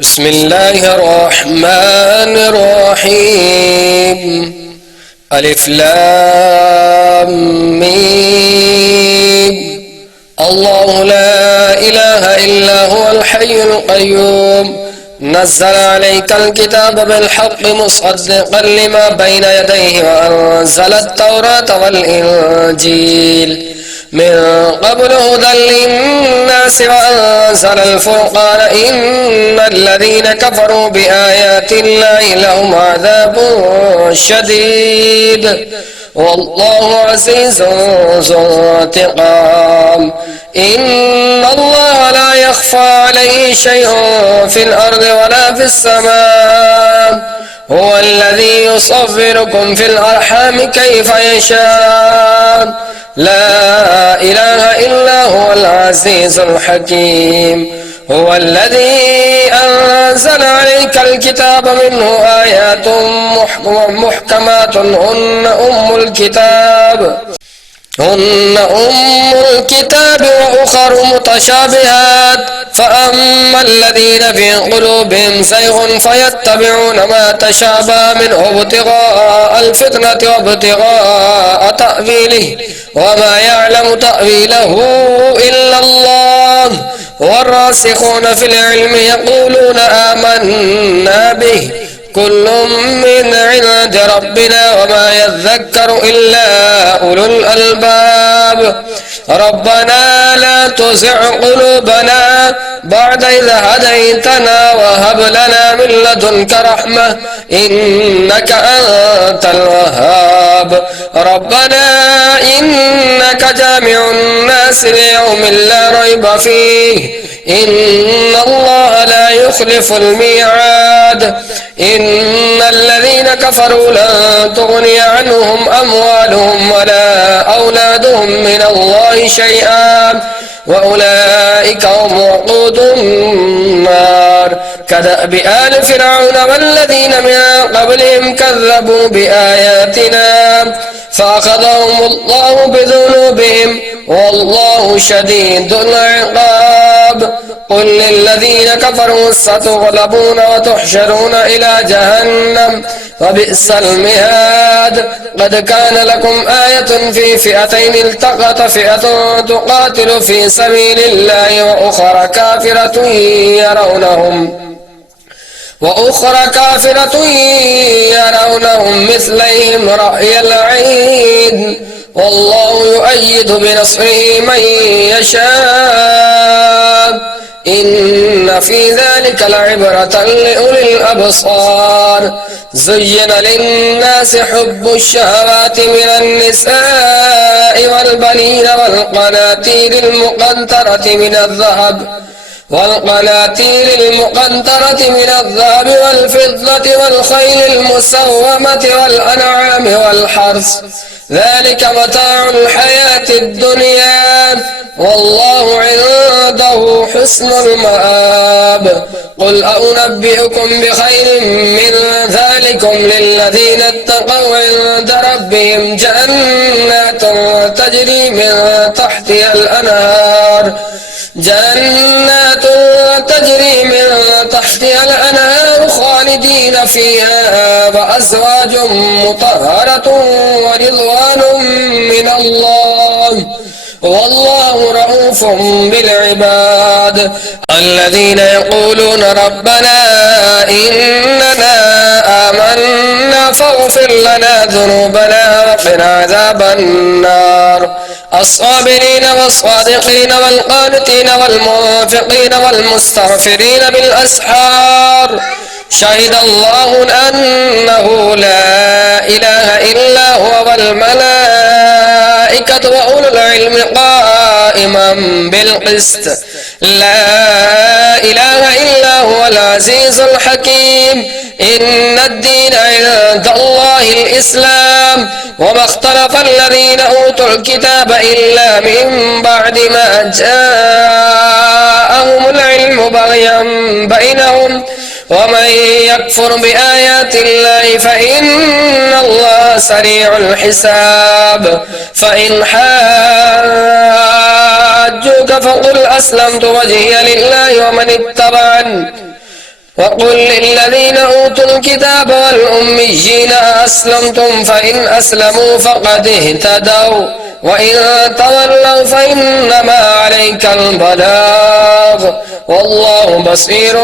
بسم الله الرحمن الرحيم. ألف لام ميم. الله لا إله إلا هو الحي القيوم نزل عليك الكتاب بالحق مصدقا لما بين يديه وأنزل التوراة والإنجيل من قبل هدى للناس وأنزل الفرقان إن الذين كفروا بآيات الله لهم عذاب شديد والله عزيز ذو انتقام. إن الله لا يخفى عليه شيء في الأرض ولا في السماء هو الذي يصوركم في الأرحام كيف يشاء لا إله إلا هو العزيز الحكيم. هو الذي أنزل عليك الكتاب منه آيات محكمات هن أم الكتاب وأخر متشابهات فأما الذين في قلوبهم زيغ فيتبعون ما تشابه منه ابتغاء الفتنة وابتغاء تأويله وما يعلم تأويله إلا الله والراسخون في العلم يقولون آمنا به كل من عند ربنا وما يذكر إلا أولو الألباب. ربنا لا تزغ قلوبنا بعد إذ هديتنا وهب لنا من لدنك رحمة إنك أنت الوهاب. ربنا إنك جامع الناس ليوم لا ريب فيه إن الله لا يخلف الميعاد. إن الذين كفروا لن تغني عنهم أموالهم ولا أولادهم من الله شيئا وأولئك هم وقود النار. كدأب آل فرعون والذين من قبلهم كذبوا بآياتنا فأخذهم الله بذنوبهم والله شديد العقاب. قل للذين كفروا ستغلبون وتحشرون إلى جهنم وبئس المهاد. قد كان لكم آية في فئتين التقت فئة تقاتل في سبيل الله وأخرى كافرة يرونهم مثليهم رأي العين والله يؤيد بنصره من يشاء إن في ذلك لعبرة لأولي الأبصار. زين للناس حب الشهوات من النساء والبنين والقناطير المقنطرة من الذهب والفضة والخيل المسومة والأنعام والحرث ذلك متاع الحياة الدنيا والله عنده حسن المآب. قل أنبئكم بخير من ذلكم للذين اتقوا عند ربهم جنات تجري من تحتها الأنهار خالدين فيها وأزواج مطهرة ورضوان من الله والله رؤوف بالعباد. الذين يقولون ربنا إننا آمنا فاغفر لنا ذنوبنا وقنا عذاب النار. الصابرين والصادقين والقانتين والمنفقين والمستغفرين بالأسحار. شهد الله أنه لا إله إلا هو والملائكة وأولو العلم قائما بالقسط لا إله إلا هو العزيز الحكيم. إن الدين عند الله الإسلام وما اختلف الذين أوتوا الكتاب إلا من بعد ما جاءهم العلم بغيا بينهم ومن يكفر بآيات الله فإن الله سريع الحساب. فإن حاجوك فقل أسلمت وجهي لله ومن اتبعني وقل للذين أوتوا الكتاب والأميين أسلمتم فإن أسلموا فقد اهتدوا وإن تولوا فإنما عليك البلاغ والله بصير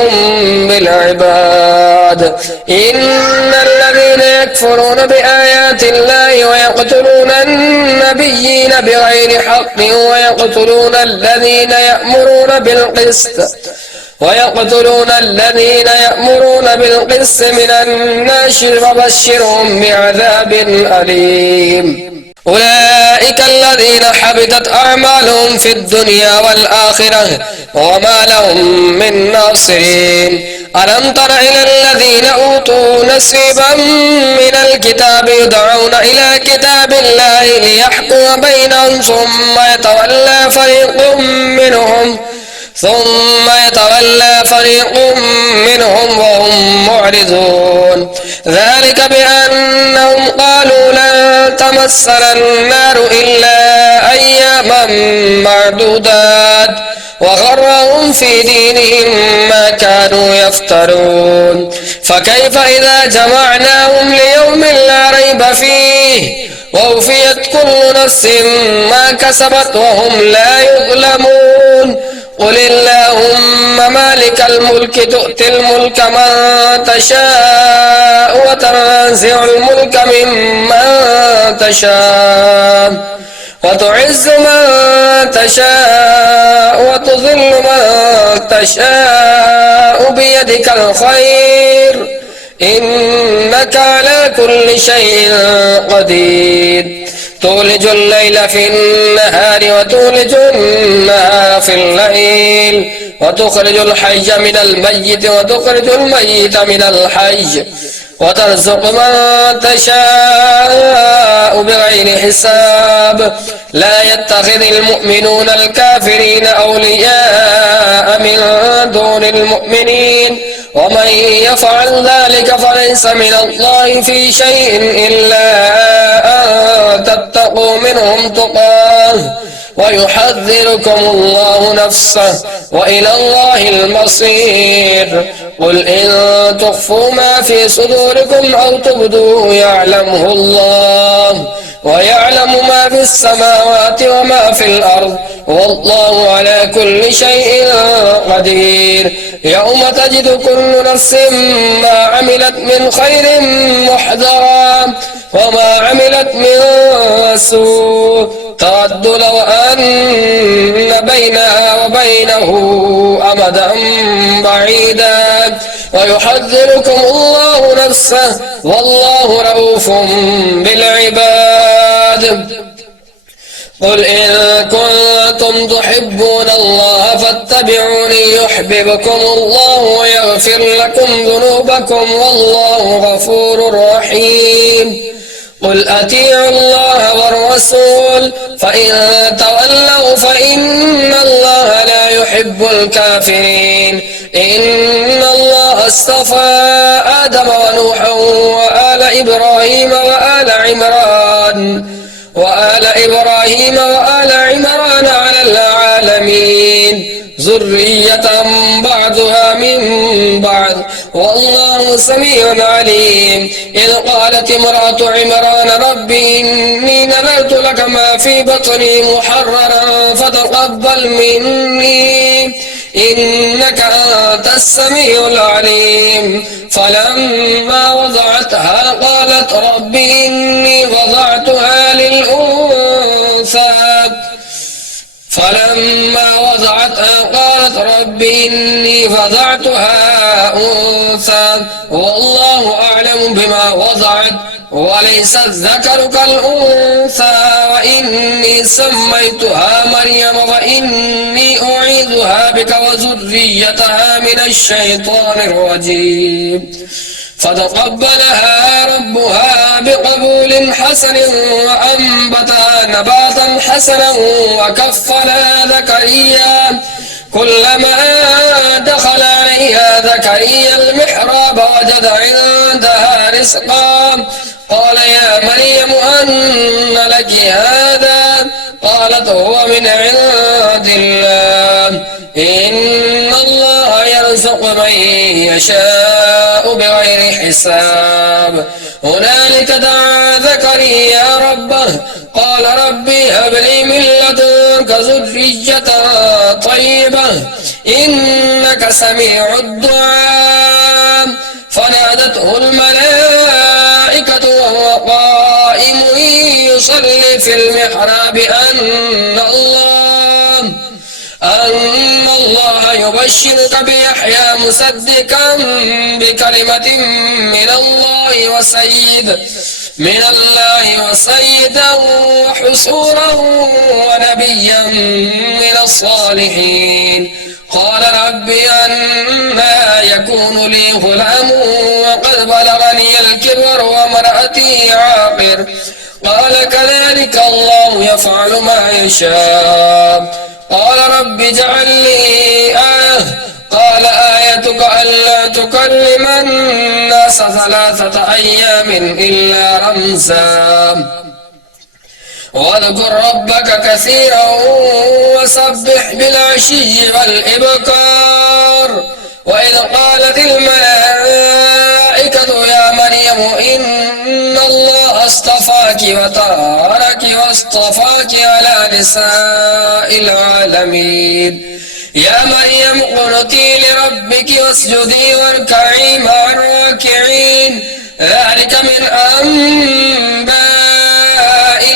بالعباد. إن الذين يكفرون بآيات الله ويقتلون النبيين بغير حق ويقتلون الذين يأمرون بالقسط من الناس فبشرهم بعذاب أليم. أولئك الذين حبطت أعمالهم في الدنيا والآخرة وما لهم من ناصرين. ألم تر إلى الذين أوتوا نصيبا من الكتاب يدعون إلى كتاب الله ليحكم بينهم ثم يتولى فريق منهم وهم معرضون. ذلك بأنهم قالوا لن تمسنا النار إلا أياما معدودات وغرهم في دينهم ما كانوا يفترون. فكيف إذا جمعناهم ليوم لا ريب فيه ووفيت كل نفس ما كسبت وهم لا يظلمون. قل اللهم مالك الملك تؤتي الملك من تشاء وتنزع الملك ممن تشاء وتعز من تشاء وتذل من تشاء بيدك الخير إنك على كل شيء قدير. تولج الليل في النهار وتولج النهار في الليل وتخرج الحي من الميت وتخرج الميت من الحي وترزق من تشاء بغير حساب. لا يتخذ المؤمنون الكافرين أولياء من دون المؤمنين ومن يفعل ذلك فليس من الله في شيء إلا أن تتقوا منهم تقاه ويحذركم الله نفسه وإلى الله المصير. قل إن تخفوا ما في صدوركم أو تبدوه يعلمه الله ويعلم ما في السماوات وما في الأرض والله على كل شيء قدير. يوم تجد كل نفس ما عملت من خير محضرا وما عملت من سوء تود لو أن بينها وبينه أمدا بعيدا ويحذركم الله نفسه والله رؤوف بالعباد. قل إن كنتم تحبون الله فاتبعوني يحببكم الله ويغفر لكم ذنوبكم والله غفور رحيم. قل أطيعوا الله والرسول فإن تولوا فإن الله لا يحب الكافرين. إن الله اصطفى آدم ونوحا وآل إبراهيم وآل عمران على العالمين ذرية بعضها من بعض والله سميع عليم. إذ قالت امرأة عمران رب إني نذرت لك ما في بطني محررا فتقبل مني إنك أنت السميع العليم. فلما وضعتها قالت رب إني وضعتها أنثى والله أعلم بما وضعت وليس الذكر كالأنثى وإني سميتها مريم وإني أعيذها بك وذريتها من الشيطان الرجيم. فتقبلها ربها بقبول حسن وأنبتها نباتا حسنا وكفلها زكريا كلما دخل عليها زكريا المحراب وجد عندها رزقا قال يا مريم أن لك هذا قالت هو من عند الله إن الله يرزق من يشاء بغير حساب هنالك دعا زكريا ربه قال ربي هب لي من لدنك ذرية طيبة إنك سميع الدعاء فنادته الملائكة وهو قائم يصلي في المحراب أن الله يبشرك بيحيى مصدقا بكلمة من الله وسيدا وحصورا ونبيا من الصالحين قال رب أنى يكون لي غلام وقد بلغني الكبر وامرأتي عاقر قال كذلك الله يفعل ما يشاء قال رب اجعل لي آية قال آيتك ألا تكلم الناس 3 أيام إلا رمزا واذكر ربك كثيرا وسبح بالعشي والإبكار وإذ قالت الملائكة يا مريم إن الله اصطفاك وطهرك واصطفاك على نساء العالمين يا مريم اقنتي لربك واسجدي واركعي مع الراكعين ذلك من أنباء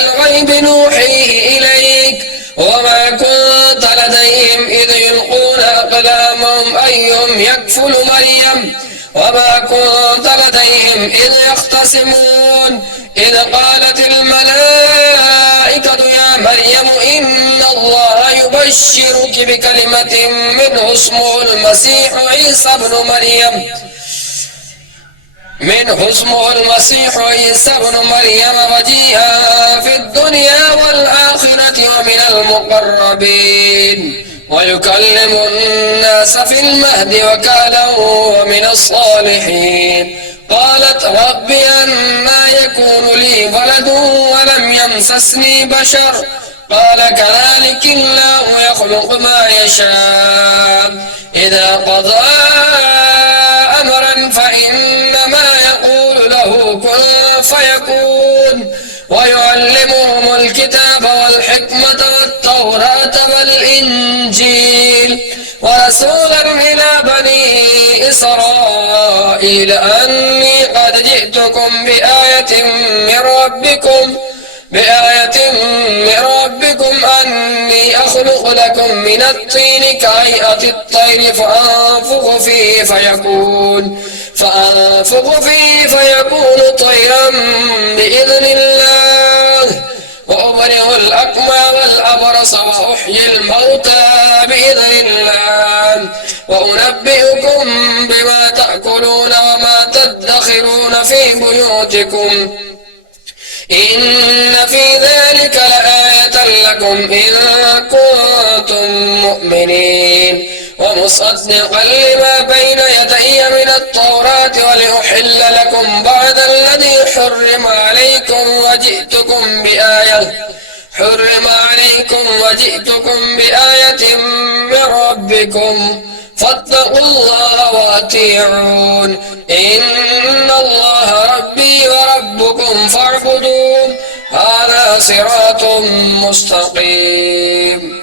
الغيب نوحيه إليك وما كنت لديهم إذ يلقون أقلامهم أيهم يكفل مريم وما كنت لديهم إذ يختصمون إذ قالت الملائكة يا مريم إن الله يبشرك بكلمة منه اسمه المسيح عيسى ابن مريم وجيها في الدنيا والآخرة ومن المقربين ويكلم الناس في المهد وكهلا ومن الصالحين قالت رب أنى يكون لي ولد ولم يمسسني بشر قال كذلك الله يخلق ما يشاء إذا قضى أمرا فإنما يقول له كن فيكون ويعلمهم الكتاب والحكمة والتوراة والإنجيل ورسولا إلى بني إسرائيل أني قد جئتكم بآية من ربكم أني أخلق لكم من الطين كهيئة الطير فأنفخ فيه فيكون طيرا بإذن الله وأبرئ الأكمى والأبرص وأحيي الموتى بإذن الله وأنبئكم بما تأكلون وما تدخرون في بيوتكم إن في ذلك لآية لكم إن كنتم مؤمنين ومصدقا لما بين يدي من التوراة ولأحل لكم بعد الذي حرم عليكم وجئتكم بآية من ربكم فاتقوا الله وأطيعون إن الله ربي وربكم فاعبدوه هذا صراط مستقيم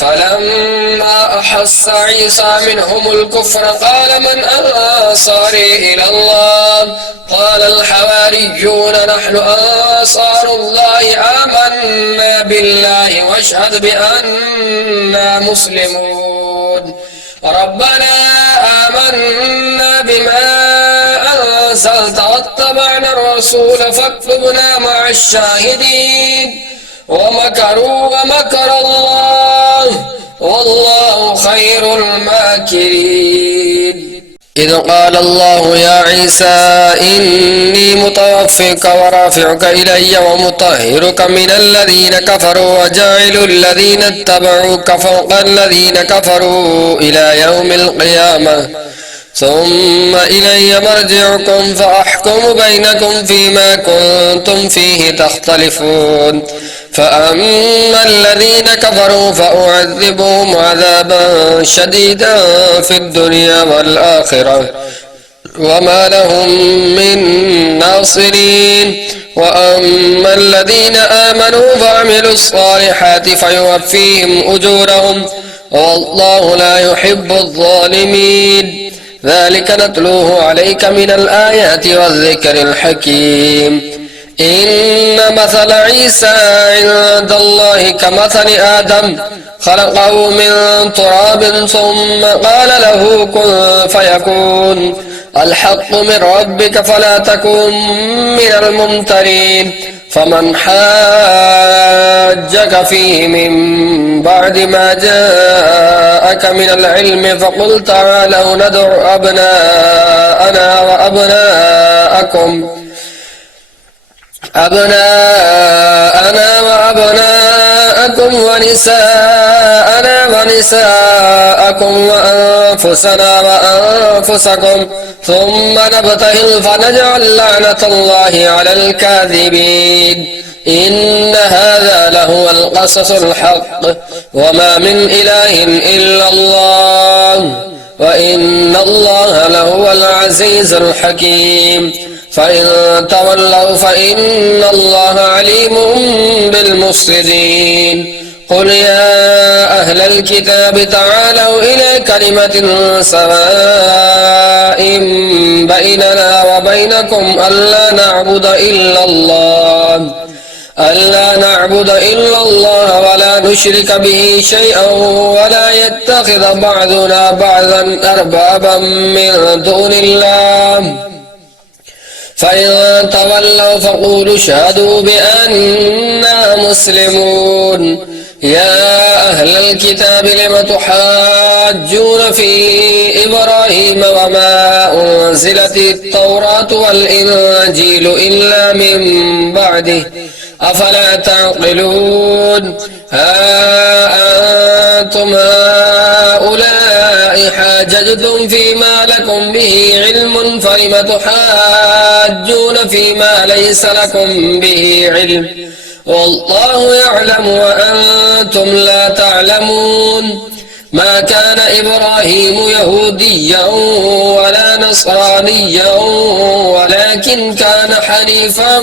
فلما أحس عيسى منهم الكفر قال من أنصاري إلى الله قال الحواريون نحن أنصار الله آمنا بالله واشهد بأننا مسلمون ربنا آمنا بما أنزلت واتبعنا الرسول فاكتبنا مع الشاهدين ومكروا ومكر الله والله خير الماكرين إذ قال الله يا عيسى إني متوفيك ورافعك إلي ومطهرك من الذين كفروا وجاعل الذين اتبعوك فوق الذين كفروا إلى يوم القيامة ثم إلي مرجعكم فأحكم بينكم فيما كنتم فيه تختلفون فأما الذين كفروا فأعذبهم عذابا شديدا في الدنيا والآخرة وما لهم من ناصرين وأما الذين آمنوا وعملوا الصالحات فيوفيهم أجورهم والله لا يحب الظالمين ذلك نتلوه عليك من الآيات والذكر الحكيم إن مثل عيسى عند الله كمثل آدم خلقه من تراب ثم قال له كن فيكون الحق من ربك فلا تكن من الممترين فمن حاجك فيه من بعد ما جاءك من العلم فقل تعالوا ندع أبناءنا وأبناءكم ونساءنا ونساءكم وأنفسنا وأنفسكم ثم نبتهل فنجعل لعنة الله على الكاذبين إن هذا لهو القصص الحق وما من إله إلا الله وإن الله لهو العزيز الحكيم فإن تولوا فإن الله عليم بالمفسدين قل يا أهل الكتاب تعالوا إلى كلمة سواء بيننا وبينكم ألا نعبد إلا الله ولا نشرك به شيئا ولا يتخذ بعضنا بعضا أربابا من دون الله فإن تولوا فقولوا اشهدوا بأننا مسلمون يا أهل الكتاب لم تحاجون في إبراهيم وما أنزلت التوراة والإنجيل إلا من بعده أفلا تعقلون ها أنتم هؤلاء حاججتم فيما لكم به علم فلم تحاجون فيما ليس لكم به علم والله يعلم وأنتم لا تعلمون ما كان إبراهيم يهوديا ولا نصرانيا ولكن كان حنيفا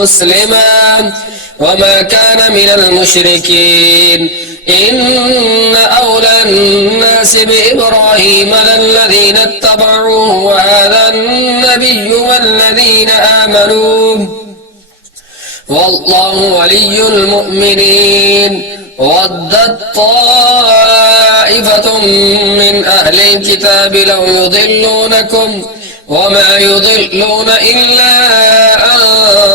مسلما وما كان من المشركين إن أولى الناس بإبراهيم للذين اتبعوه وهذا النبي والذين آمنوا والله ولي المؤمنين ودت طائفة من أهل الكتاب لو يضلونكم وما يضلون إلا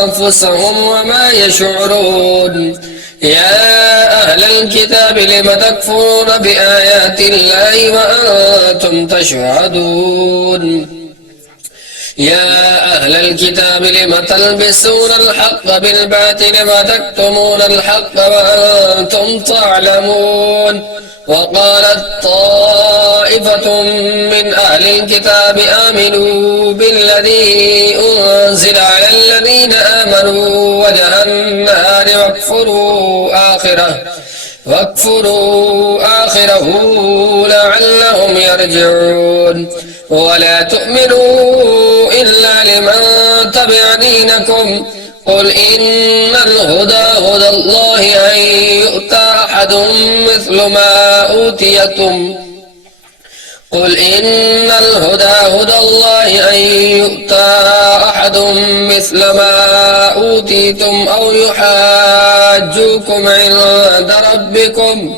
أنفسهم وما يشعرون يا أهل الكتاب لم تكفرون بآيات الله وأنتم تشهدون يا أهل الكتاب لم تلبسون الحق بالباطل وتكتمون الحق وأنتم تعلمون وقالت طائفة من أهل الكتاب آمنوا بالذي أنزل على الذين آمنوا وجه النهار واكفروا آخره لعلهم يرجعون ولا تؤمنوا إلا لمن تبع دينكم قل إن الهدى هدى الله أن يؤتى أحد مثل ما أوتيتم قل إن الهدى هدى الله أن يؤتى أحد مثل ما أوتيتم أو يحاجوكم عند ربكم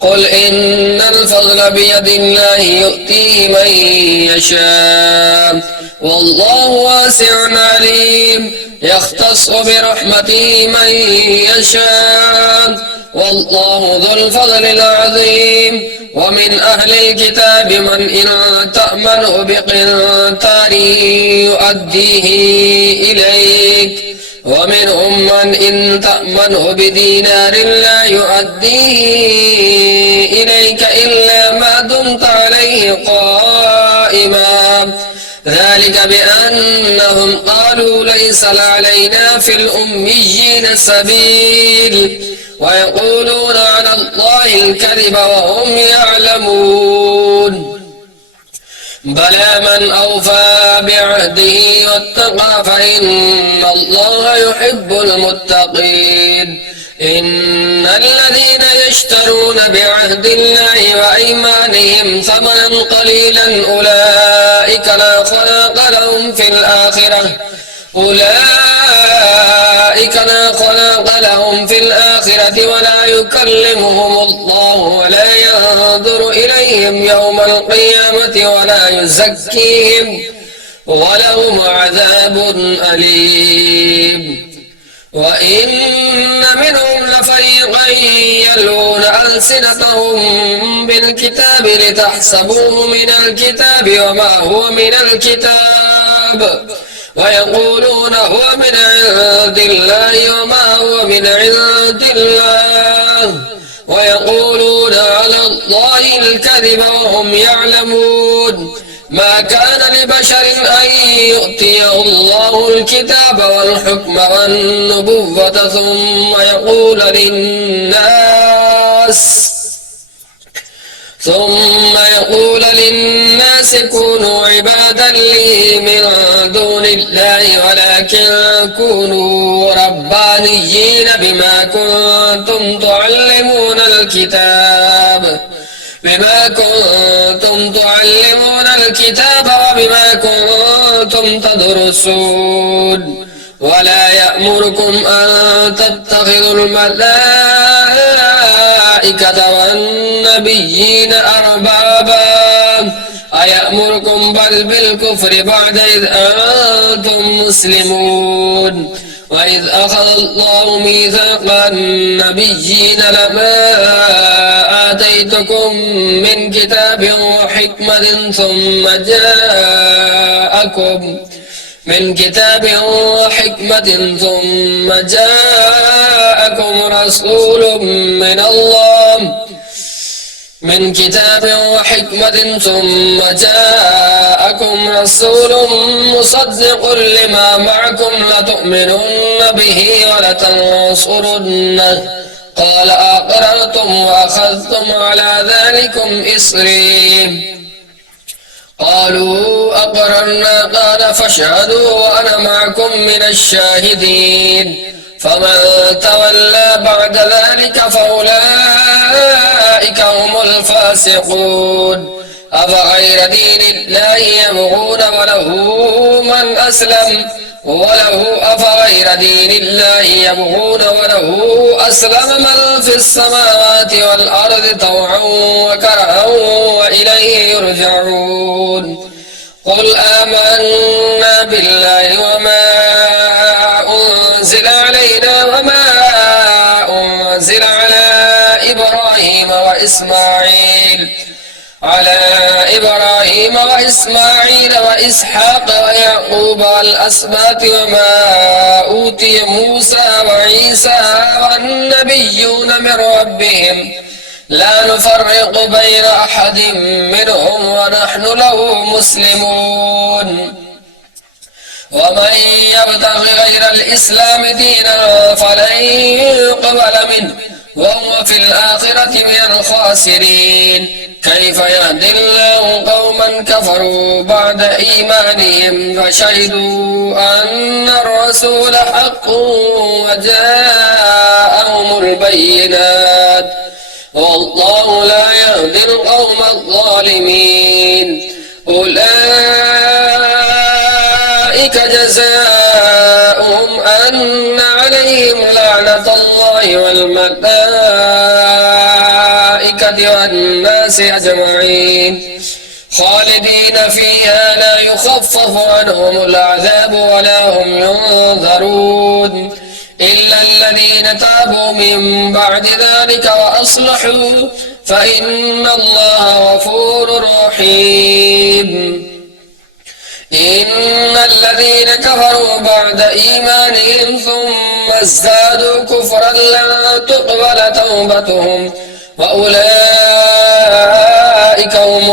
قل إن الفضل بيد الله يؤتيه من يشاء والله واسع عليم يختص برحمته من يشاء والله ذو الفضل العظيم ومن أهل الكتاب من إن تأمنه بقنطار يؤديه إليك ومنهم من إن تأمنه بدينار لا يؤديه إليك إلا ما دمت عليه قائما إمام ذلك بأنهم قالوا ليس علينا في الأميين سبيل ويقولون على الله الكذب وهم يعلمون بلى من أوفى بعهده واتقى فإن الله يحب المتقين إن الذين يشترون بعهد الله وأيمانهم ثمنا قليلا أولئك لا خلاق لهم في الآخرة ولا يكلمهم الله ولا ينظر إليهم يوم القيامة ولا يزكيهم ولهم عذاب أليم وإن منهم لفريقا يلون ألسنتهم بالكتاب لتحسبوه من الكتاب وما هو من الكتاب ويقولون هو من عند الله وما هو من عند الله ويقولون على الله الكذب وهم يعلمون ما كان لبشر أن يؤتيه الله الكتاب والحكم والنبوة ثم يقول للناس كونوا عبادا لي من دون الله ولكن كونوا ربانيين بما كنتم تعلمون الكتاب وبما كنتم تدرسون ولا يأمركم أن تتخذوا الملائكة والنبيين أربابا أيأمركم بل بالكفر بعد إذ أنتم مسلمون وإذ أخذ الله ميثاق النبيين لما آتيتكم من كتاب وحكمة ثم جاءكم رسول مصدق لما معكم لتؤمنن به ولتنصرنه قال أقررتم وأخذتم على ذلكم إصري قالوا أقررنا قال فاشهدوا وأنا معكم من الشاهدين فمن تولى بعد ذلك فأولئك هم الفاسقون أفغير دين الله يبغون وله أسلم من في السماوات والأرض طوعا وكرها وإليه يرجعون قل آمنا بالله وما أنزل علينا وما أنزل على إبراهيم وإسماعيل وإسحاق ويعقوب والأسباط وما أوتي موسى وعيسى والنبيون من ربهم لا نفرق بين أحد منهم ونحن له مسلمون ومن يبتغ غير الإسلام دينا فلن يقبل منه وهو في الآخرة من الخاسرين كيف يهدي الله قوما كفروا بعد إيمانهم فشهدوا أن الرسول حق وجاءهم البينات والله لا يهدي القوم الظالمين أولئك جزاؤهم أن عليهم لعنة الله والملائكة والناس أجمعين خالدين فيها لا يخفف عنهم العذاب ولا هم ينظرون إلا الذين تابوا من بعد ذلك وأصلحوا فإن الله غفور رحيم إن الذين كفروا بعد إيمانهم ثم ازدادوا كفرا لن تقبل توبتهم وأولئك هم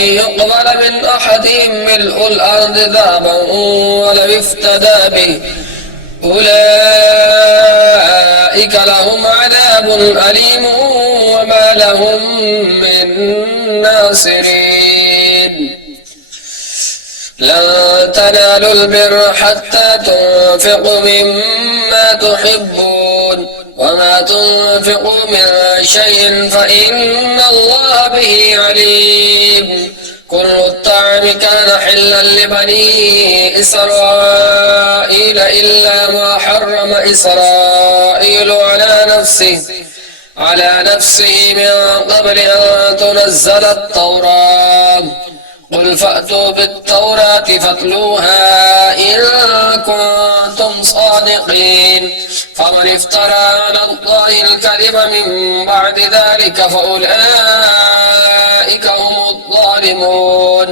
يقبل من أحدهم ملء الأرض ذهبا ولو افتدى به أولئك لهم عذاب أليم وما لهم من ناصرين. لن تنالوا البر حتى تنفقوا مما تحبون وما تنفقوا من شيء فإن الله به عليم. كل الطعام كان حلا لبني إسرائيل إلا ما حرم إسرائيل على نفسه من قبل أن تنزل التوراة. قل فأتوا بالتوراة فاتلوها إن كنتم صادقين. فمن افترى على الله الكذب من بعد ذلك فأولئك هم الظالمون.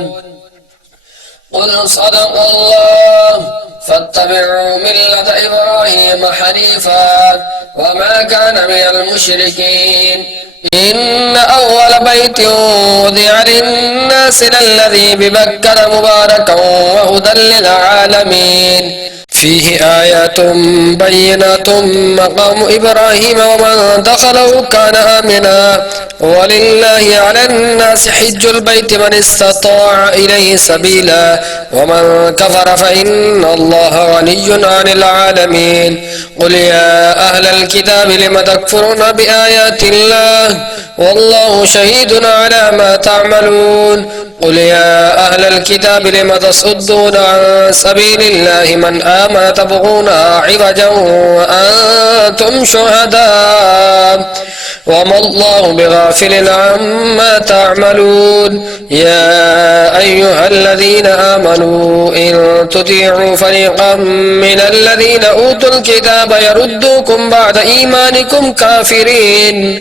قل صدق الله فاتبعوا ملة إبراهيم حنيفا وما كان من المشركين. إن أول بيت وضع للناس الذي ببكر مباركا وهدى للعالمين فيه آيات بينات مقام إبراهيم ومن دخله كان آمنا ولله على الناس حج البيت من استطاع إليه سبيلا ومن كفر فإن الله غني عن العالمين. قل يا أهل الكتاب لم تكفرون بآيات الله والله شهيد على ما تعملون. قل يا أهل الكتاب لم تصدون عن سبيل الله من آمن تبغونها عوجا وأنتم شهداء وما الله بغافل عما تعملون. يا أيها الذين آمنوا إن تطيعوا فريقا من الذين أوتوا الكتاب يردوكم بعد إيمانكم كافرين.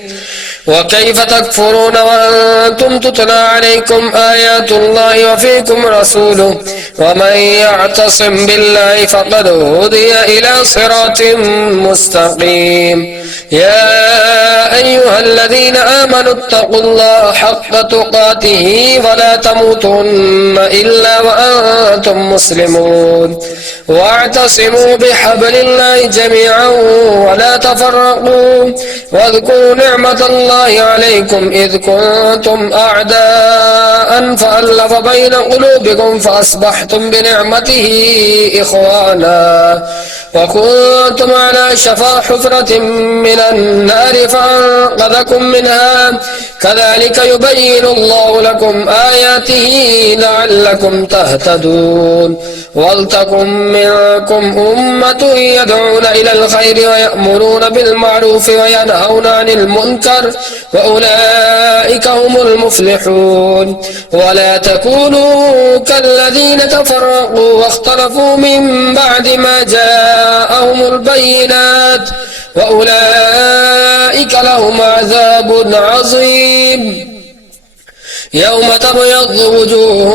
وكيف تكفرون وأنتم تتلى عليكم آيات الله وفيكم رسوله ومن يعتصم بالله فقد هدي إلى صراط مستقيم. يا أيها الذين آمنوا اتقوا الله حق تقاته ولا تموتن إلا وأنتم مسلمون واعتصموا بحبل الله جميعا ولا تفرقوا واذكروا نعمة الله عليكم إذ كنتم أعداء فألف بين قلوبكم فأصبحتم بنعمته إخوانا وكنتم على شفا حفرة من النار فأنقذكم منها كذلك يبين الله لكم آياته لعلكم تهتدون. ولتكن منكم أمة يدعون إلى الخير ويأمرون بالمعروف وينهون عن المنكر وأولئك هم المفلحون. ولا تكونوا كالذين تفرقوا واختلفوا من بعد ما جاءهم البينات وأولئك لهم عذاب عظيم. يوم تبيض وجوه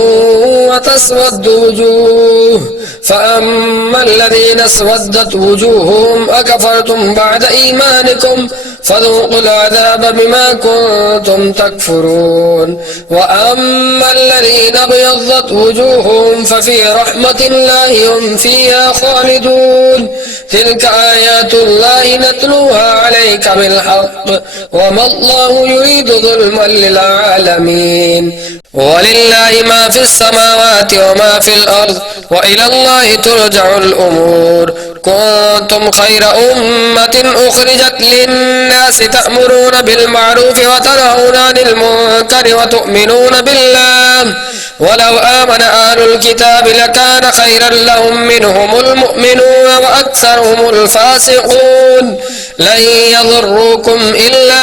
وتسود وجوه فأما الذين اسودت وجوههم أكفرتم بعد إيمانكم فذوقوا العذاب بما كنتم تكفرون. وأما الذين ابيضت وجوههم ففي رحمة الله هم فيها خالدون. تلك آيات الله نتلوها عليك بالحق وما الله يريد ظلما للعالمين. ولله ما في السماوات وما في الأرض وإلى الله ترجع الأمور. كنتم خير أمة أخرجت للناس تأمرون بالمعروف وتنهون عن المنكر وتؤمنون بالله ولو آمن أهل الكتاب لكان خيرا لهم منهم المؤمنون وأكثرهم الفاسقون. لن يضروكم إلا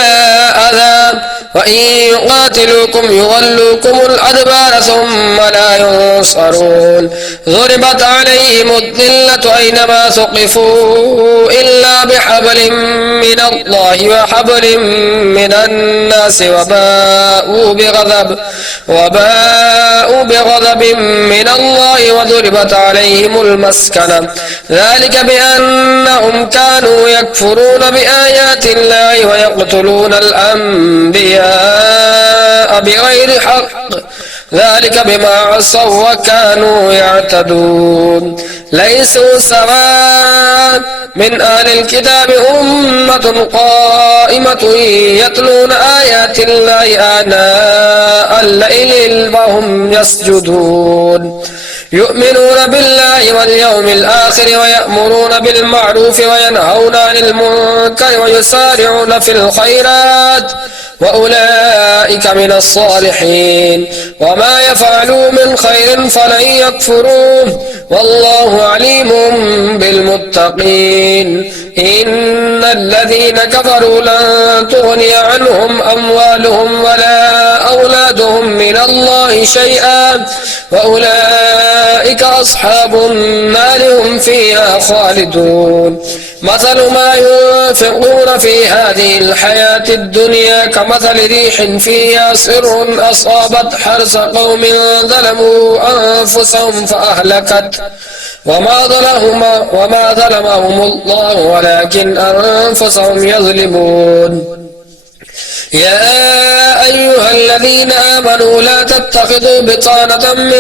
أذى وإن يقاتلوكم يولوكم الأدبار ثم لا ينصرون. ضربت عليهم الذلة أينما ثقفوا إلا بحبل من الله وحبل من الناس وباءوا بغضب من الله وضربت عليهم المسكنة ذلك بأنهم كانوا يكفرون بآيات الله ويقتلون الأنبياء بغير حق ذلك بما عصوا وكانوا يعتدون ليسوا سواء من أهل الكتاب أمة قائمة يتلون آيات الله آناء الليل وهم يسجدون يؤمنون بالله واليوم الآخر ويأمرون بالمعروف وينهون عن المنكر ويسارعون في الخيرات وأولئك من الصالحين وما يفعلوا من خير فلن يكفروه والله عليم بالمتقين إن الذين كفروا لن تغني عنهم أموالهم ولا أولادهم من الله شيئا وأولئك أصحاب النار هم فيها خالدون مثل ما ينفقون في هذه الحياة الدنيا كمثل ريح فيها سر أصابت حرث قوم ظلموا أنفسهم فأهلكت وما ظلمهم الله ولكن أنفسهم يظلمون يا أيها الذين آمنوا لا تتخذوا بطانة من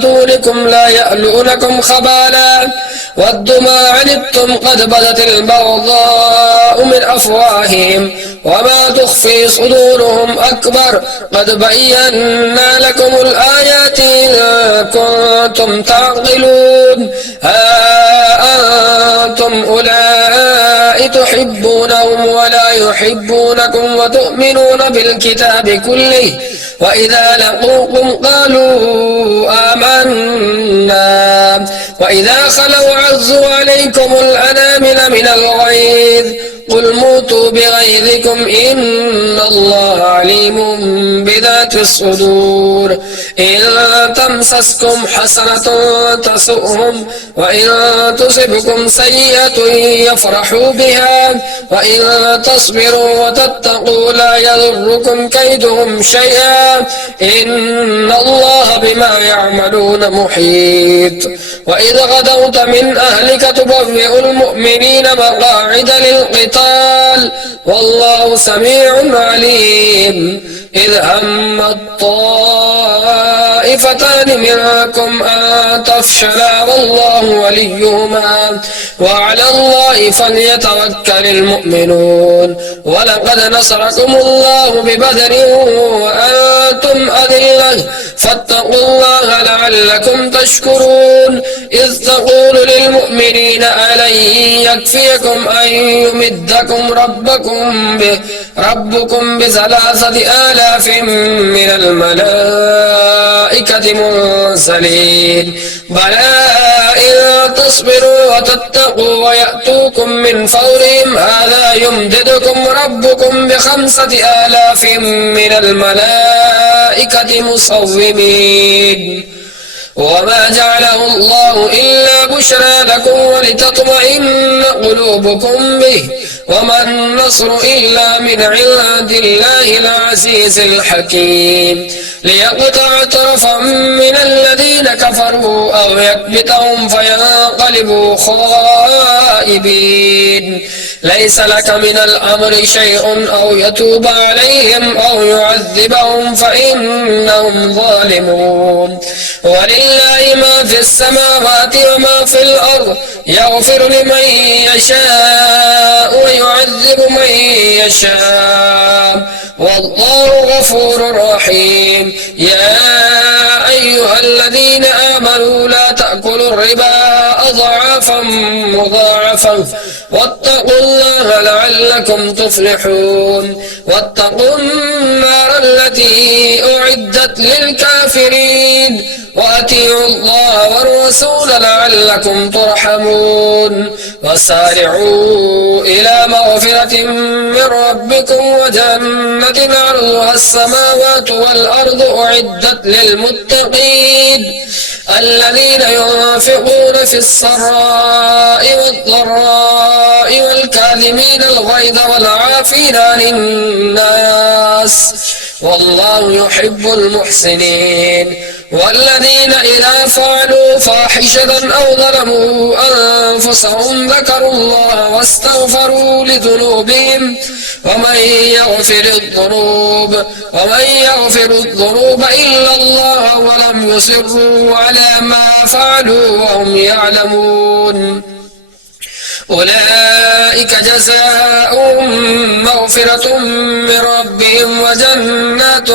دونكم لا يألونكم خبالا ودوا ما عنتم قد بدت البغضاء من أفواههم وما تخفي صدورهم أكبر قد بينا لكم الآيات إن كنتم تعقلون ها أنتم أولئك تحبونهم ولا يحبونكم وتؤمنون بالكتاب كله وإذا لقوكم قالوا آمنا وإذا خلوا عزوا عليكم الأنامل من الغيظ قل موتوا بغيظكم إن الله عليم بذات الصدور إن تمسسكم حسنة تسؤهم وإن تصبكم سيئة يفرحوا بها وإن تصبروا وتتقوا لا يضركم كيدهم شيئا إن الله بما يعملون محيط وإذ غدوت من أهلك تبوئ المؤمنين مقاعد للقتال والله سميع عليم إذ هم الطائفتان منكم أن تفشلا والله وليهما وعلى الله فليتوكل المؤمنون ولقد نصركم الله ببدر وأنتم أذلة فاتقوا الله لعلكم تشكرون إذ تقول للمؤمنين ألن يكفيكم أن يمدكم ربكم ب3,000 من الملائكة منزلين بلى إن تصبروا وتتقوا ويأتوكم من فورهم هذا يمددكم ربكم ب5,000 من الملائكة مسومين وما جعله الله إلا بشرى لكم ولتطمئن قلوبكم به وما النصر إلا من عند الله العزيز الحكيم ليقطع طرفا من الذين كفروا أو يكبتهم فينقلبوا خائبين ليس لك من الأمر شيء أو يتوب عليهم أو يعذبهم فإنهم ظالمون ولله ما في السماوات وما في الأرض يغفر لمن يشاء ويعذب من يشاء والله غفور رحيم يا أيها الذين آمنوا لا تأكلوا الربا أضعافا مضاعفا واتقوا الله لعلكم تفلحون واتقوا النار التي أعدت للكافرين وأطيعوا الله والرسول لعلكم ترحمون وسارعوا إلى مغفرة من ربكم وجنة عرضها السماوات والأرض أعدت للمتقين الذين ينفقون في السراء والضراء والكاظمين الغيظ والعافين عن الناس والله يحب المحسنين والذين إذا فعلوا فاحشة أو ظلموا أنفسهم ذكروا الله واستغفروا لذنوبهم ومن يغفر الذنوب إلا الله ولم يصروا على ما فعلوا وهم يعلمون أولئك جزاؤهم مغفرة من ربهم وجنات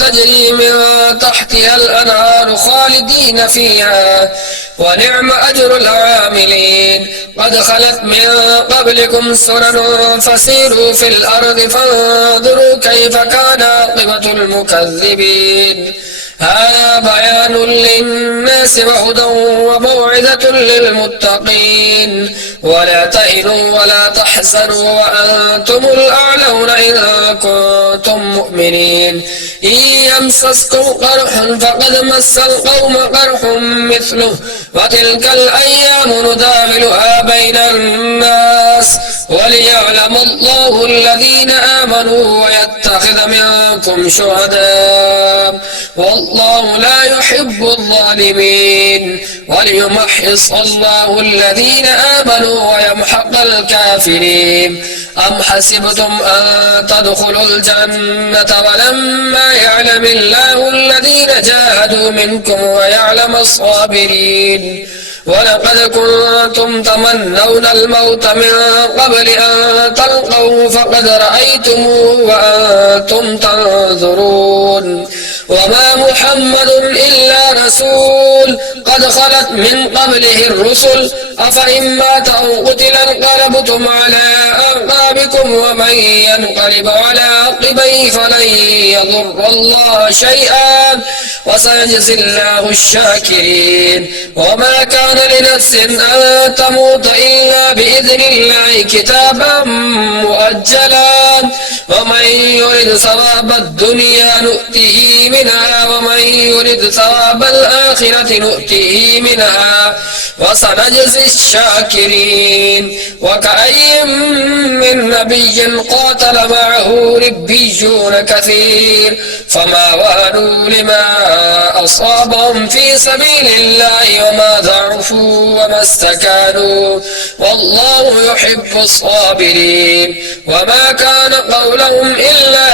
تجري من تحتها الأنهار خالدين فيها ونعم أجر العاملين قد خلت من قبلكم سنن فسيروا في الأرض فانظروا كيف كان عاقبة المكذبين هذا بيان للناس وهدى وموعظة للمتقين ولا تهنوا ولا تحزنوا وأنتم الأعلون إن كنتم مؤمنين إن يمسسكم قرح فقد مس القوم قرح مثله وتلك الأيام نداولها بين الناس وليعلم الله الذين آمنوا ويتخذ منكم شهداء والله لا يحب الظالمين وليمحص الله الذين آمنوا ويمحق الكافرين أم حسبتم أن تدخلوا الجنة ولما يعلم الله الذين جاهدوا منكم ويعلم الصابرين ولقد كنتم تمنون الموت من قبل أن تلقوه فقد رأيتموه وأنتم تنظرون وما محمد إلا رسول قد خلت من قبله الرسل أفإن مات أو قتل انقلبتم على أعقابكم ومن ينقلب على عقبيه فلن يضر الله شيئا وسيجزي الله الشاكرين وما كان لنفس أن تموت إلا بإذن الله كتابا مؤجلا ومن يرد ثواب الدنيا نؤته منها ومن يرد ثواب الآخرة نؤته منها وسنجزي الشاكرين وكأي من نبي قاتل معه ربيون كثير فما وهنوا لما أصابهم في سبيل الله وما ضعفوا وما استكانوا والله يحب الصابرين وما كان قولهم إلا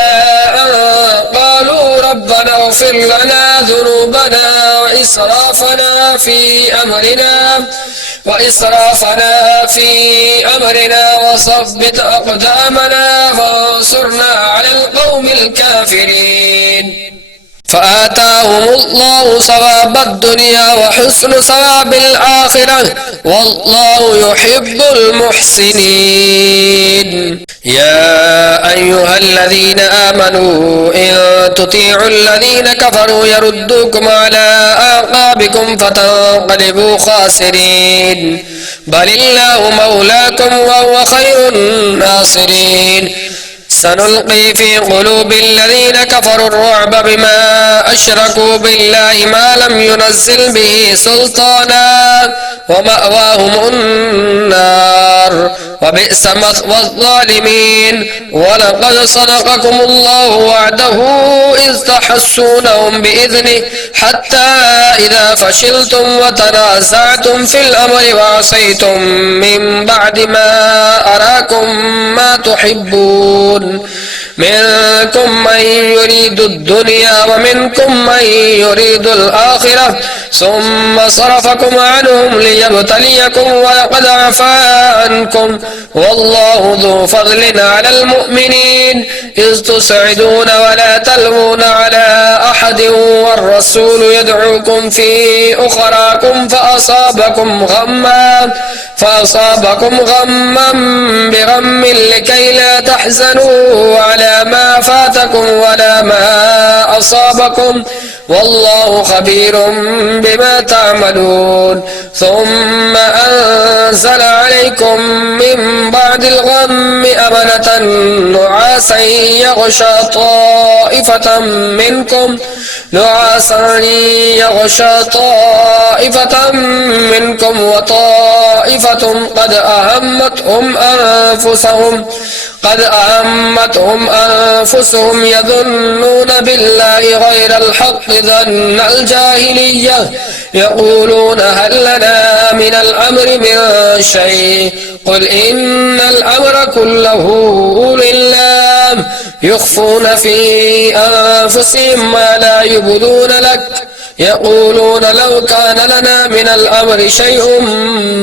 أن قالوا ربنا اغفر لنا ذنوبنا وإسرافنا في أمرنا وثبت أقدامنا وانصرنا على القوم الكافرين فآتاهم الله ثواب الدنيا وحسن ثواب الآخرة والله يحب المحسنين يا أيها الذين آمنوا إن تطيعوا الذين كفروا يردوكم على أعقابكم فتنقلبوا خاسرين بل الله مولاكم وهو خير الناصرين سنلقي في قلوب الذين كفروا الرعب بما أشركوا بالله ما لم ينزل به سلطانا ومأواهم النار وبئس مثوى الظالمين ولقد صدقكم الله وعده إذ تحسونهم بإذنه حتى إذا فشلتم وتنازعتم في الأمر وعصيتم من بعد ما أراكم ما تحبون منكم من يريد الدنيا ومنكم من يريد الآخرة ثم صرفكم عنهم ليبتليكم ولقد عفا عنكم والله ذو فضل على المؤمنين إذ تسعدون ولا تلوون على أحد والرسول يدعوكم في أخراكم فأصابكم غما بغم لكي لا تحزنوا على ما فاتكم ولا ما أصابكم والله خبير بما تعملون ثم أنزل عليكم من بعد الغم أمنة نعاسا يغشى طائفة منكم وطائفة قد أهمتهم أنفسهم يظنون بالله غير الحق ظن الجاهلية يقولون هل لنا من الأمر من شيء قل إن الأمر كله لله يخفون في أنفسهم ما لا يبدون لك يقولون لو كان لنا من الأمر شيء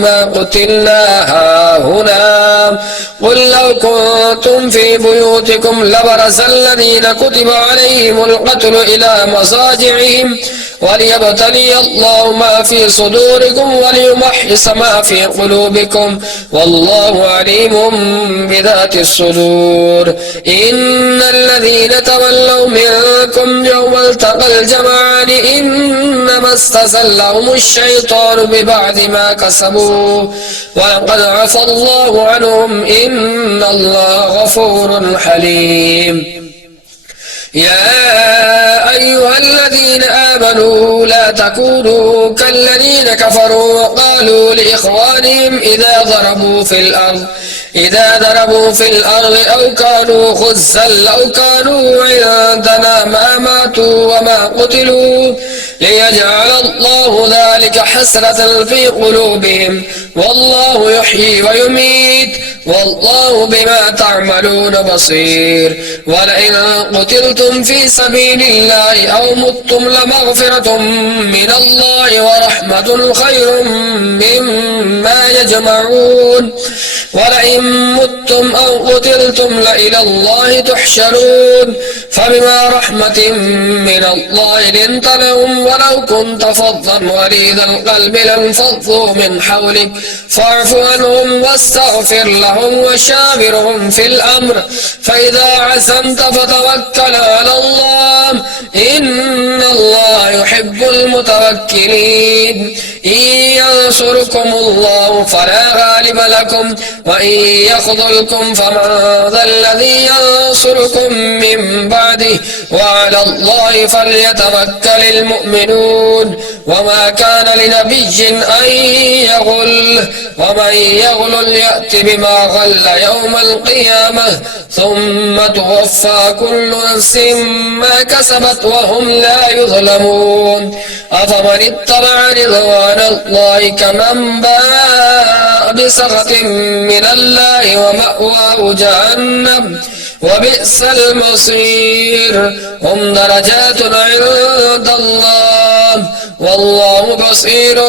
ما قتلنا هاهنا قل لو كنتم في بيوتكم لبرز الذين كتب عليهم القتل إلى مضاجعهم وليبتلي الله ما في صدوركم وليمحص ما في قلوبكم والله عليم بذات الصدور إن الذين تولوا منكم يوم التقى الجمعان إنما استزلهم الشيطان ببعض ما كسبوا ولقد عفى الله عنهم إن الله غفور حليم يا أيها الذين آمنوا لا تكونوا كالذين كفروا وقالوا لإخوانهم إذا ضربوا في الأرض أو كانوا غزا لو كانوا عندنا ما ماتوا وما قتلوا ليجعل الله ذلك حسرة في قلوبهم والله يحيي ويميت والله بما تعملون بصير ولئن قتلتم في سبيل الله أو متم لمغفرة من الله ورحمة خير مما يجمعون ولئن متم أو قتلتم لإلى الله تحشرون فبما رحمة من الله لنت لهم ولو كنت فظا غليظ القلب لانفضوا من حولك فاعف عنهم واستغفر لهم وشاورهم في الأمر فإذا عزمت فتوكل على الله إن الله يحب المتوكلين إن ينصركم الله فلا غالب لكم وإن يخذلكم فمن ذا الذي ينصركم من بعده وعلى الله فليتوكل المؤمنون وما كان لنبي أن يغل ومن يغل يأت بما غل يوم القيامة ثم توفى كل نفس ما كسبت وهم لا يظلمون أفمن اتبع رضوان الله كمن باء بسخط من الله ومأواه جهنم وبئس المصير هم درجات عند الله والله بصير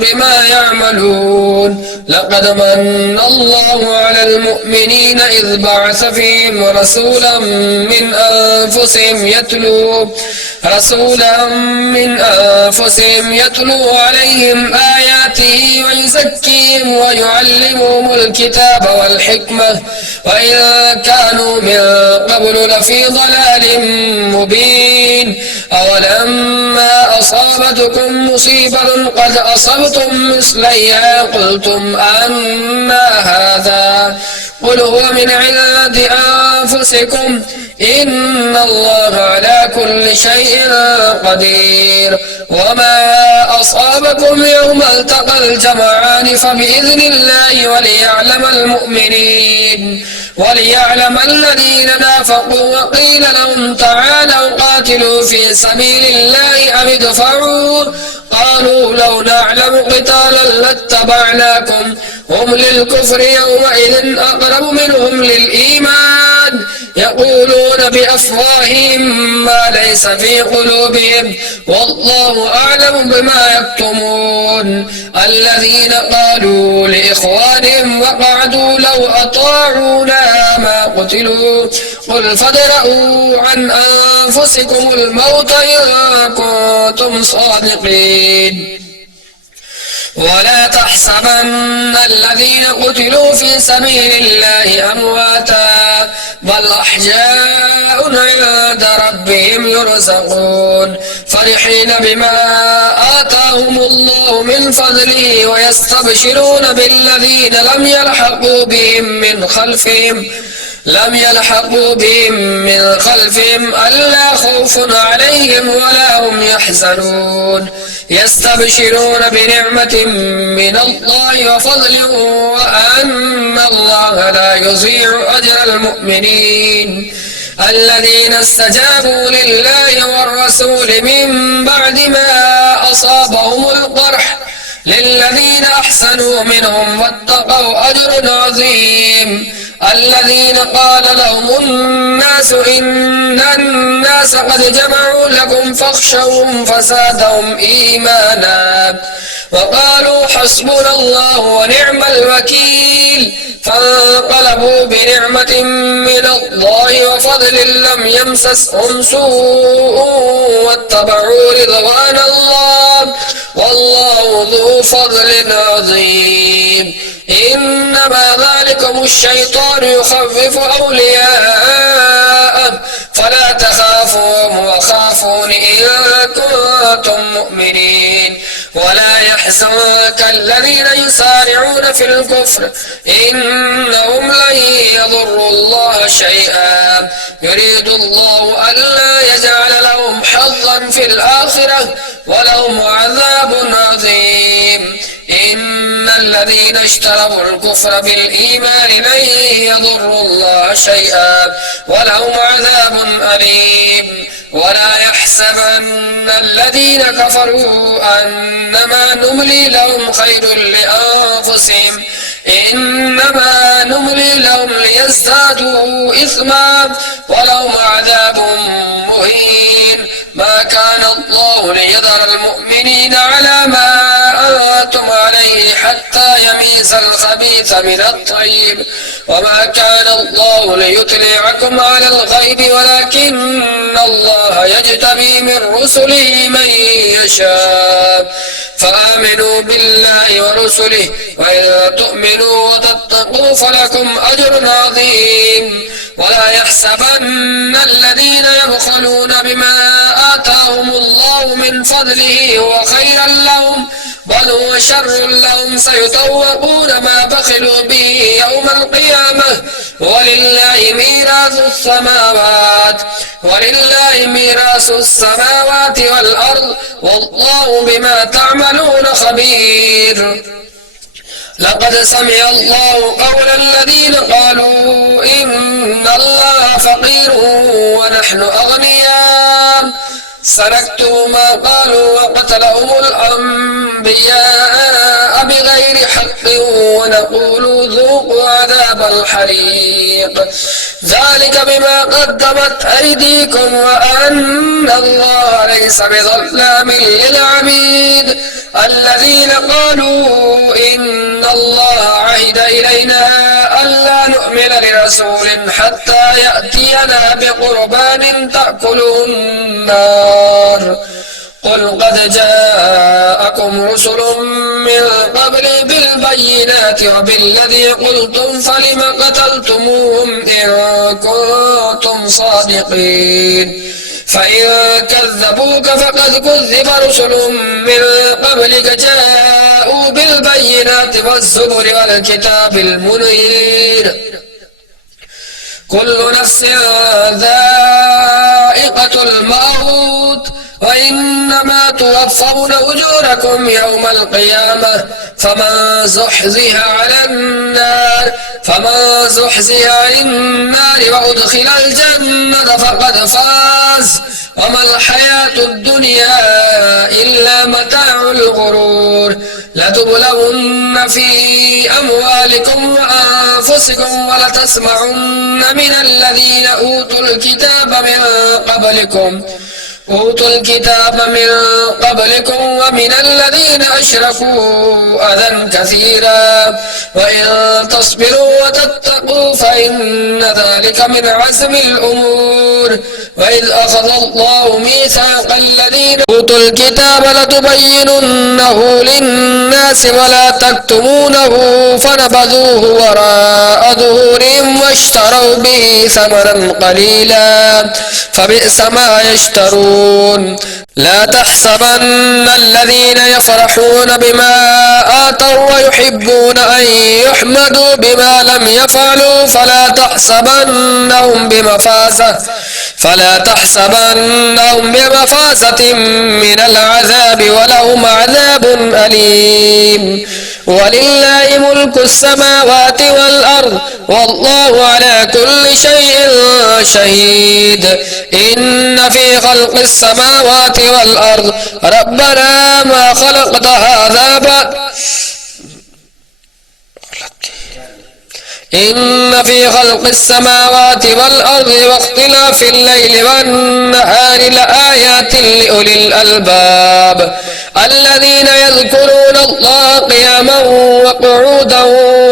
بما يعملون لقد من الله على المؤمنين إذ بعث فيهم رسولا من أنفسهم يتلو عليهم آياته ويزكيهم ويعلمهم الكتاب والحكمة وإن كانوا من قبل لفي ضلال مبين أولما أصابتكم مصيبة قد أصبتم مثليها قلتم أنى هذا قل هو من عند أنفسكم إن الله على كل شيء قدير وما أصابكم يوم التقى الجمعان فبإذن الله وليعلم الذين نافقوا وقيل لهم تعالوا قاتلوا في سبيل الله أم ادفعوا قالوا لو نعلم قتالا لاتبعناكم هم للكفر يومئذ أقرب منهم للإيمان يقولون بأفواههم ما ليس في قلوبهم والله أعلم بما يكتمون الذين قالوا لإخوانهم وقعدوا لو أطاعونا ما قتلوا قل فادرءوا عن أنفسكم الموت إن كنتم صادقين ولا تحسبن الذين قتلوا في سبيل الله أمواتا بل أحياء عند ربهم يرزقون فرحين بما آتاهم الله من فضله ويستبشرون بالذين لم يلحقوا بهم من خلفهم ألا خوف عليهم ولا هم يحزنون يستبشرون بنعمة من الله وفضل وأن الله لا يضيع أجر المؤمنين الذين استجابوا لله والرسول من بعد ما أصابهم القرح للذين أحسنوا منهم واتقوا أجر عظيم الذين قال لهم الناس إن الناس قد جمعوا لكم فاخشوهم فزادهم إيمانا وقالوا حسبنا الله ونعم الوكيل فانقلبوا بنعمة من الله وفضل لم يمسسهم سوء واتبعوا رضوان الله والله ذو فضل عظيم إنما ذلكم الشيطان يخفف أولياءه فلا تخافوهم وخافون إن كنتم مؤمنين ولا يحزنك الذين يسارعون في الكفر إنهم لن يضروا الله شيئا يريد الله ألا يجعل لهم حظا في الآخرة ولهم عذاب عظيم إن الذين اشتروا الكفر بالإيمان لن يضروا الله شيئا ولهم عذاب أليم ولا يحسبن الذين كفروا أنما نملي لهم خير لأنفسهم إنما نملي لهم ليزدادوا إثما ولهم عذاب مهين ما كان الله ليذر المؤمنين على ما أنتم عليه حتى يميز الخبيث من الطيب وما كان الله ليطلعكم على الغيب ولكن الله يجتبي من رسله من يشاء فآمنوا بالله ورسله وإن تؤمنوا وتتقوا فلكم أجر عظيم ولا يحسبن الذين يبخلون بما آتاهم الله من فضله هو خيرا لهم بل هو شر لهم سيطوقون ما بخلوا به يوم القيامة ولله ميراث السماوات والأرض والله بما تعملون خبير لقد سمع الله قول الذين قالوا إن الله فقير ونحن أغنياء سنكتب ما قالوا وقتلهم الأنبياء بغير حق ونقول ذوقوا عذاب الحريق ذلك بما قدمت أيديكم وأن الله ليس بظلام للعبيد الذين قالوا إن الله عهد إلينا ألا نؤمن لرسول حتى يأتينا بقربان تأكله النار قل قد جاءكم رسل من قبل بالبينات وبالذي قلتم فلم قتلتموهم إن كنتم صادقين فإن كذبوك فقد كذب رسل من قبلك جاءوا بالبينات والزبر والكتاب المنير كل نفس ذائقة الموت وإنما توفون أجوركم يوم القيامة فمن زحزح عن النار وأدخل الجنة فقد فاز وما الحياة الدنيا إلا متاع الغرور لتبلون في أموالكم وأنفسكم ولتسمعن من الذين أوتوا الكتاب من قبلكم ومن الذين أشركوا أذى كثيرا وإن تصبروا وتتقوا فإن ذلك من عزم الأمور وإذ أخذ الله ميثاق الذين أوتوا الكتاب لتبيننه للناس ولا تكتمونه فنبذوه وراء ظهورهم واشتروا به ثمنا قليلا فبئس ما يشترون لا تحسبن الذين يفرحون بما آتوا ويحبون أن يحمدوا بما لم يفعلوا فلا تحسبنهم بمفازة من العذاب ولهم عذاب أليم ولله ملك السماوات والأرض والله على كل شيء شهيد. إن في خلق السماوات والأرض ربنا ما خلقت هذا إن في خلق السماوات والأرض واختلاف الليل والنهار لآيات لأولي الألباب الذين يذكرون الله قياما وقعودا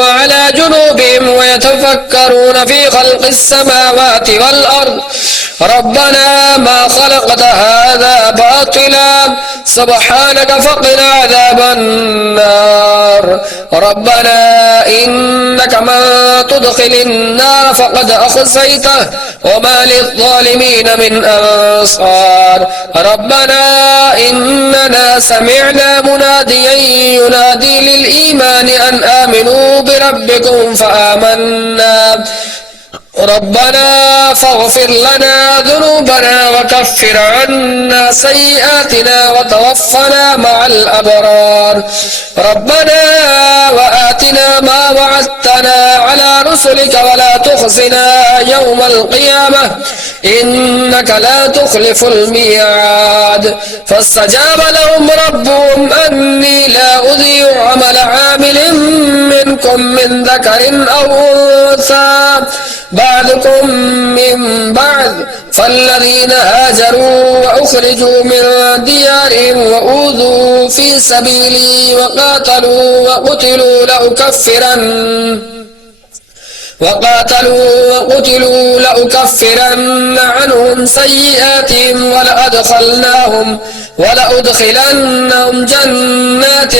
وعلى جنوبهم ويتفكرون في خلق السماوات والأرض ربنا ما خلقت هذا باطلا سبحانك فقنا عذاب النار. ربنا إنك من تدخل النار فقد أخزيته وما للظالمين من أنصار. ربنا إننا سمعنا مناديا ينادي للإيمان أن آمنوا بربكم فآمنا ربنا فاغفر لنا ذنوبنا وكفر عنا سيئاتنا وتوفنا مع الأبرار. ربنا وآتنا ما وعدتنا على رسلك ولا تخزنا يوم القيامة إنك لا تخلف الميعاد. فاستجاب لهم ربهم أني لا أضيع عمل عامل منكم من ذكر أو أنثى بعضكم من بعض فالذين هاجروا وأخرجوا من ديارهم وأوذوا في سبيلي وقاتلوا وقتلوا لأكفرن عنهم سيئاتهم ولأدخلنهم جنات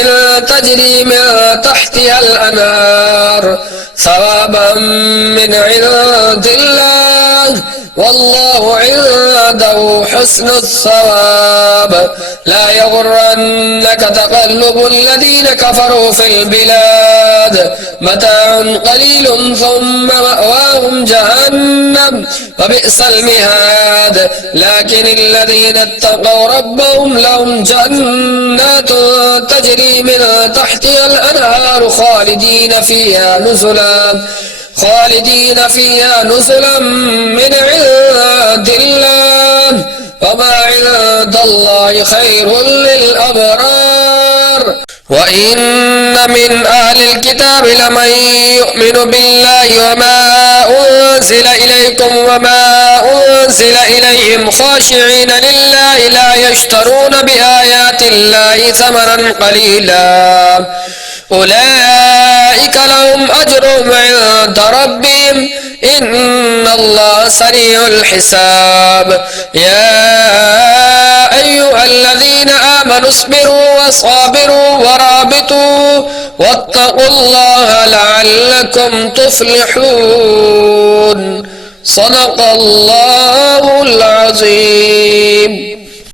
تجري من تحتها الأنهار ثوابا من عند الله والله عنده حسن الثواب. لا يغرنك تقلب الذين كفروا في البلاد متاع قليل ثم مأواهم جهنم وبئس المهاد. لكن الذين اتقوا ربهم لهم جنات تجري من تحتها الأنهار خالدين فيها نزلا من عند الله وما عند الله خير للأبرار. وإن من أهل الكتاب لمن يؤمن بالله وما أنزل إليكم وما أنزل إليهم خاشعين لله لا يشترون بآيات الله ثمنا قليلا أولئك لهم أجرهم عند ربهم إن الله سريع الحساب. يا أيها الذين آمنوا اصبروا وصابروا ورابطوا واتقوا الله لعلكم تفلحون. صدق الله العظيم.